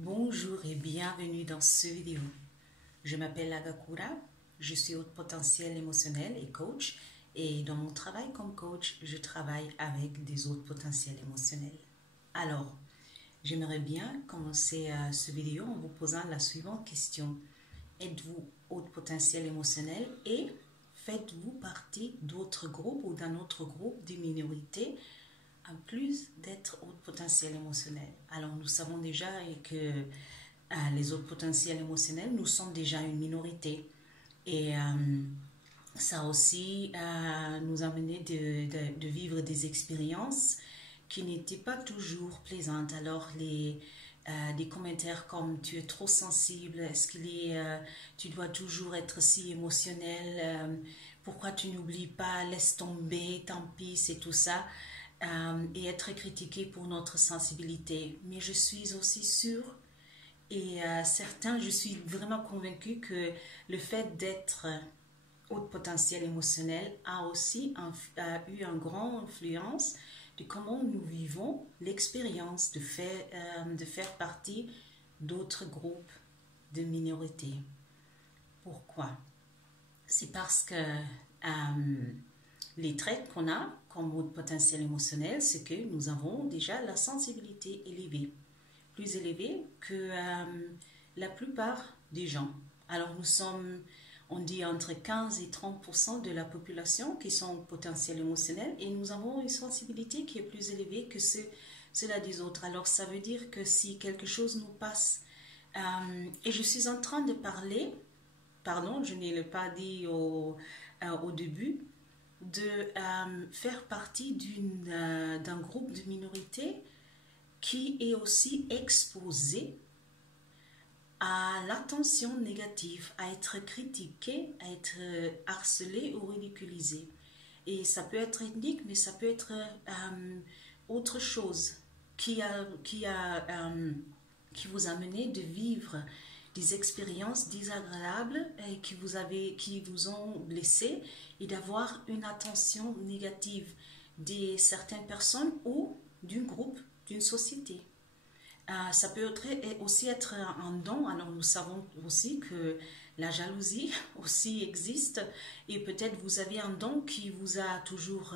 Bonjour et bienvenue dans cette vidéo. Je m'appelle Agakura, je suis haute potentiel émotionnel et coach et dans mon travail comme coach, je travaille avec des autres potentiels émotionnels. Alors, j'aimerais bien commencer cette vidéo en vous posant la suivante question. Êtes-vous haute potentiel émotionnel et faites-vous partie d'autres groupes ou d'un autre groupe de minorités en plus d'être haute potentiel émotionnel? Alors, nous savons déjà que les autres potentiels émotionnels, nous sommes déjà une minorité. Et ça aussi nous a mené de vivre des expériences qui n'étaient pas toujours plaisantes. Alors, des commentaires comme tu es trop sensible, est-ce tu dois toujours être si émotionnel, pourquoi tu n'oublies pas, laisse tomber, tant pis, c'est tout ça. Et être critiqué pour notre sensibilité. Mais je suis aussi sûre et certain, je suis vraiment convaincue que le fait d'être haute potentiel émotionnel a aussi eu une grande influence de comment nous vivons l'expérience de faire partie d'autres groupes de minorités. Pourquoi? C'est parce que les traits qu'on a comme haute potentiel émotionnel, c'est que nous avons déjà la sensibilité élevée, plus élevée que la plupart des gens. Alors nous sommes, on dit entre 15 et 30% de la population qui sont potentiels émotionnels et nous avons une sensibilité qui est plus élevée que cela des autres. Alors ça veut dire que si quelque chose nous passe, et je suis en train de parler, pardon, je ne l'ai pas dit au début, de faire partie d'un groupe de minorités qui est aussi exposé à l'attention négative, à être critiqué, à être harcelé ou ridiculisé. Et ça peut être ethnique, mais ça peut être autre chose qui vous a mené de vivre des expériences désagréables et qui vous ont blessé et d'avoir une attention négative de certaines personnes ou d'un groupe, d'une société. Ça peut aussi être un don. Alors nous savons aussi que la jalousie aussi existe et peut-être vous avez un don qui vous a toujours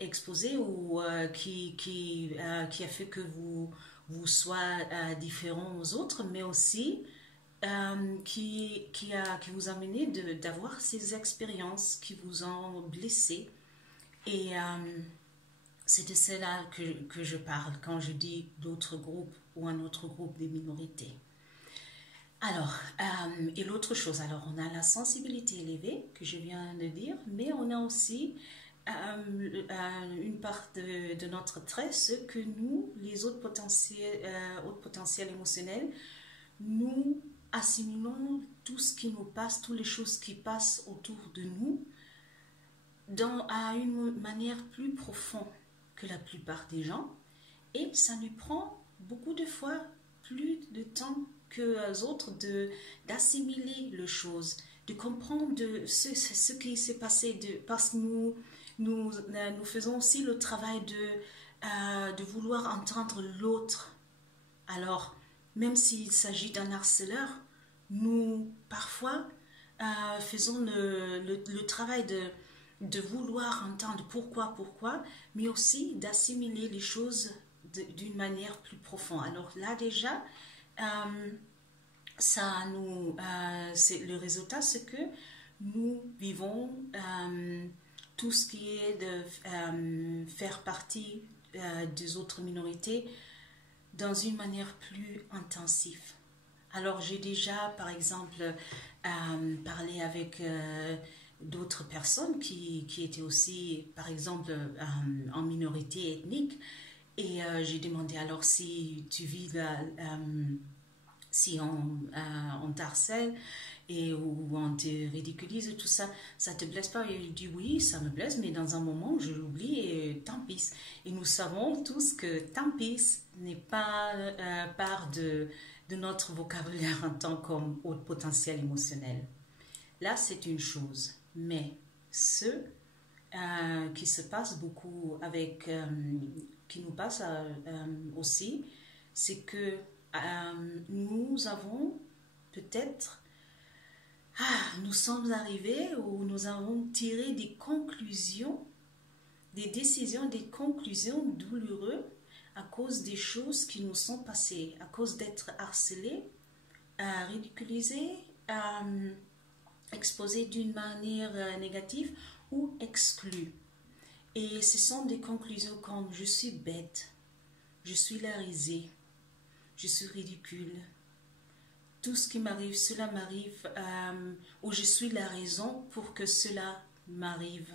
exposé ou qui a fait que vous soyez différents aux autres, mais aussi qui vous a mené d'avoir ces expériences qui vous ont blessé. Et c'est de cela que je parle quand je dis d'autres groupes ou un autre groupe des minorités. Alors, et l'autre chose, alors on a la sensibilité élevée que je viens de dire, mais on a aussi une part de notre trait, ce que nous, les autres potentiels émotionnels, nous assimilons tout ce qui nous passe, toutes les choses qui passent autour de nous à une manière plus profonde que la plupart des gens, et ça nous prend beaucoup de fois plus de temps que les autres d'assimiler les choses, de comprendre ce qui s'est passé, parce que nous faisons aussi le travail de vouloir entendre l'autre. Alors, même s'il s'agit d'un harceleur, nous, parfois, faisons le travail de vouloir entendre pourquoi, mais aussi d'assimiler les choses d'une manière plus profonde. Alors là, déjà, le résultat, c'est que nous vivons tout ce qui est de faire partie des autres minorités dans une manière plus intensive. Alors j'ai déjà, par exemple, parlé avec d'autres personnes qui étaient aussi, par exemple, en minorité ethnique, et j'ai demandé alors si tu vis si on t'harcèle ou on te ridiculise, tout ça, ça te blesse pas? Et il dit oui, ça me blesse, mais dans un moment, je l'oublie et tant pis. Et nous savons tous que tant pis n'est pas part de notre vocabulaire en tant qu'homme au potentiel émotionnel. Là, c'est une chose, mais ce qui se passe beaucoup qui nous passe aussi, c'est que nous avons peut-être, nous sommes arrivés ou nous avons tiré des conclusions, des décisions, des conclusions douloureuses à cause des choses qui nous sont passées, à cause d'être harcelés, ridiculisés, exposés d'une manière négative ou exclus. Et ce sont des conclusions comme je suis bête, je suis la risée, je suis ridicule. Tout ce qui m'arrive, cela m'arrive, ou je suis la raison pour que cela m'arrive.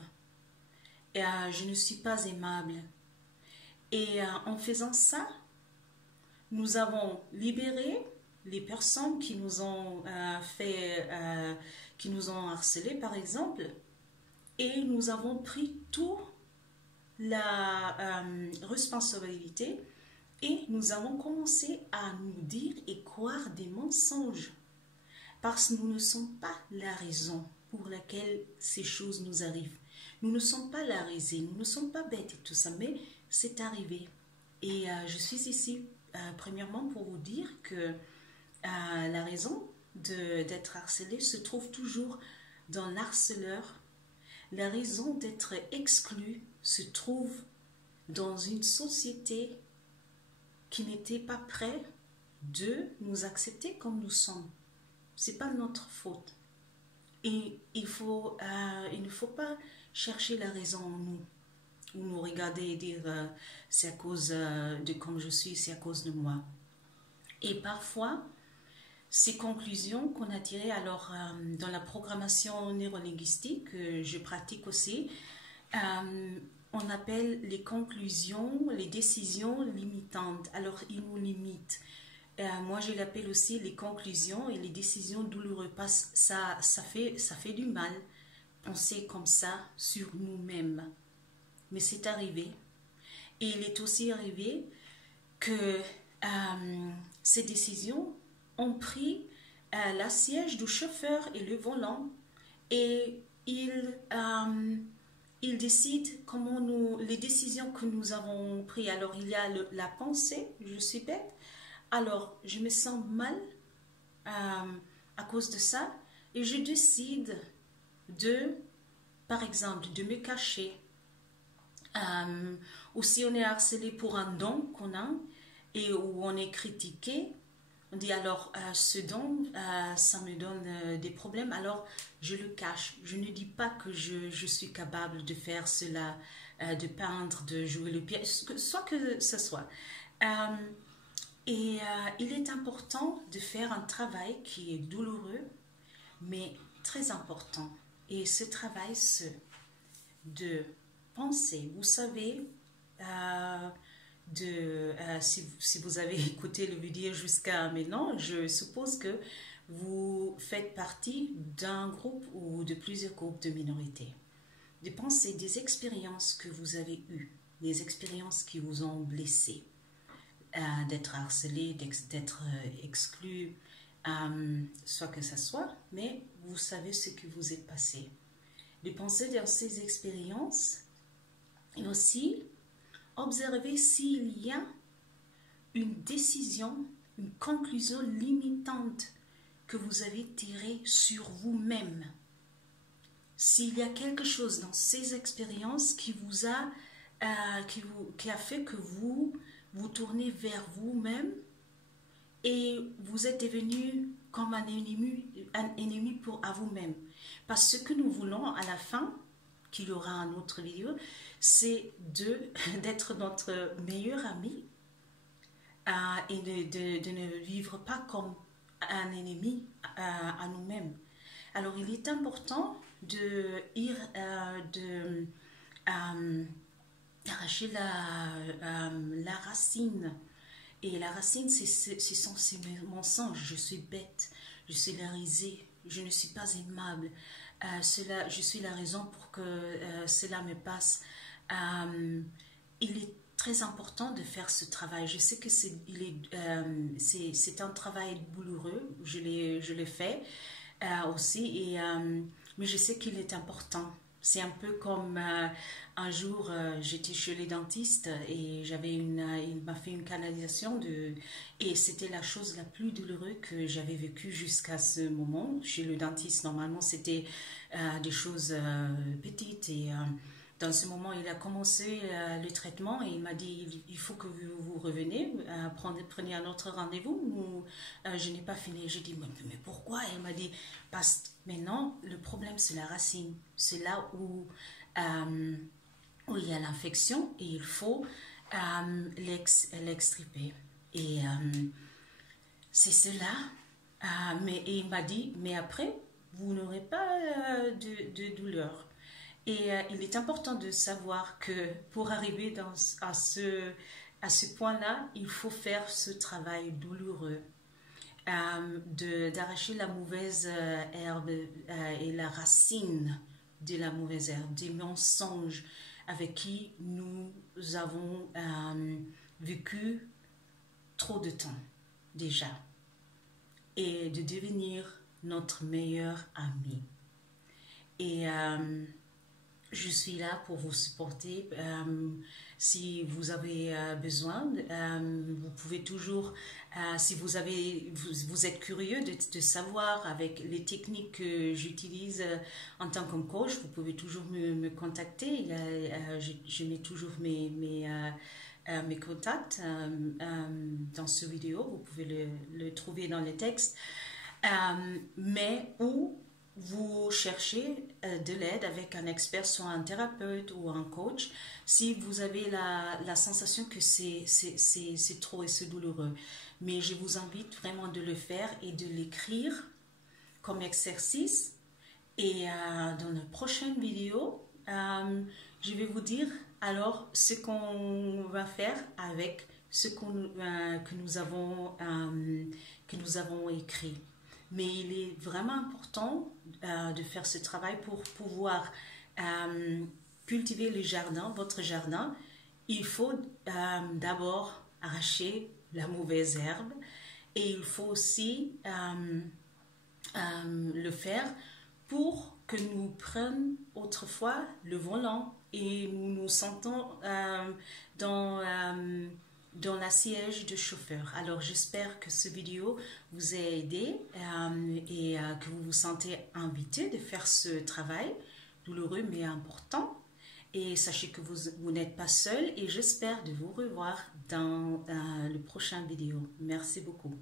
Et je ne suis pas aimable. Et en faisant ça, nous avons libéré les personnes qui nous ont qui nous ont harcelés, par exemple, et nous avons pris toute la responsabilité et nous avons commencé à nous dire et croire des mensonges parce que nous ne sommes pas la raison pour laquelle ces choses nous arrivent. Nous ne sommes pas la raison, nous ne sommes pas bêtes et tout ça, mais c'est arrivé. Et je suis ici premièrement pour vous dire que la raison d'être harcelé se trouve toujours dans l'harceleur. La raison d'être exclu se trouve dans une société qui n'était pas prête de nous accepter comme nous sommes. Ce n'est pas notre faute. Et il ne faut pas chercher la raison en nous. Ou nous regarder et dire c'est à cause de comme je suis, c'est à cause de moi. Et parfois, ces conclusions qu'on a tirées, alors dans la programmation neurolinguistique, je pratique aussi, on appelle les conclusions, les décisions limitantes. Alors, ils nous limitent. Moi, je l'appelle aussi les conclusions et les décisions douloureuses parce que ça fait du mal. Penser comme ça sur nous-mêmes. Mais c'est arrivé. Et il est aussi arrivé que ces décisions ont pris l'assiège du chauffeur et le volant et il décide les décisions que nous avons prises. Alors il y a la pensée, je suis bête, alors je me sens mal à cause de ça et je décide par exemple, de me cacher. Ou si on est harcelé pour un don qu'on a et où on est critiqué, on dit alors ce don, ça me donne des problèmes, alors je le cache. Je ne dis pas que je suis capable de faire cela, de peindre, de jouer le piano, soit que ce soit. Il est important de faire un travail qui est douloureux, mais très important. Et ce travail, c'est de penser. Vous savez, si vous avez écouté le vidéo jusqu'à maintenant, je suppose que vous faites partie d'un groupe ou de plusieurs groupes de minorités. De penser des expériences que vous avez eues, des expériences qui vous ont blessé, d'être harcelé, d'être exclu, soit que ça soit, mais vous savez ce que vous êtes passé. De penser dans ces expériences et aussi observer s'il y a une décision, une conclusion limitante que vous avez tirée sur vous-même. S'il y a quelque chose dans ces expériences qui vous a fait que vous tournez vers vous-même et vous êtes devenu comme un ennemi à vous-même. Parce que ce que nous voulons à la fin, qu'il y aura un autre vidéo, c'est d'être notre meilleur ami et de ne vivre pas comme un ennemi à nous-mêmes. Alors il est important d'arracher la racine. Et la racine, ce sont ces mensonges. Je suis bête, je suis la risée, je ne suis pas aimable. Je suis la raison pour que cela me passe. Il est très important de faire ce travail. Je sais que c'est un travail douloureux, je l'ai fait aussi, mais je sais qu'il est important. C'est un peu comme un jour, j'étais chez les dentistes et il m'a fait une canalisation et c'était la chose la plus douloureuse que j'avais vécue jusqu'à ce moment. Chez le dentiste, normalement, c'était des choses petites et dans ce moment, il a commencé le traitement et il m'a dit, il faut que vous reveniez, prenez un autre rendez-vous ou je n'ai pas fini. J'ai dit, mais pourquoi? Elle m'a dit, parce que maintenant, le problème, c'est la racine. C'est là où il y a l'infection et il faut l'extirper. Et c'est cela. Et il m'a dit, mais après, vous n'aurez pas de douleur. Et il est important de savoir que pour arriver à ce point-là, il faut faire ce travail douloureux d'arracher la mauvaise herbe et la racine de la mauvaise herbe, des mensonges avec qui nous avons vécu trop de temps déjà, et de devenir notre meilleur ami. Et je suis là pour vous supporter. Si vous avez besoin, vous pouvez toujours, si vous êtes curieux de savoir avec les techniques que j'utilise en tant que coach, vous pouvez toujours me contacter. Je mets toujours mes contacts dans ce vidéo. Vous pouvez le trouver dans les textes. Mais où vous cherchez de l'aide avec un expert, soit un thérapeute ou un coach, si vous avez la sensation que c'est trop et c'est douloureux. Mais je vous invite vraiment de le faire et de l'écrire comme exercice. Et dans la prochaine vidéo, je vais vous dire alors ce qu'on va faire avec ce que nous avons écrit. Mais il est vraiment important de faire ce travail pour pouvoir cultiver le jardin, votre jardin. Il faut d'abord arracher la mauvaise herbe et il faut aussi le faire pour que nous prenions autrefois le volant et nous nous sentons dans l'assiège de chauffeur. Alors j'espère que cette vidéo vous a aidé et que vous vous sentez invité de faire ce travail douloureux mais important. Et sachez que vous n'êtes pas seul et j'espère de vous revoir dans le prochain vidéo. Merci beaucoup.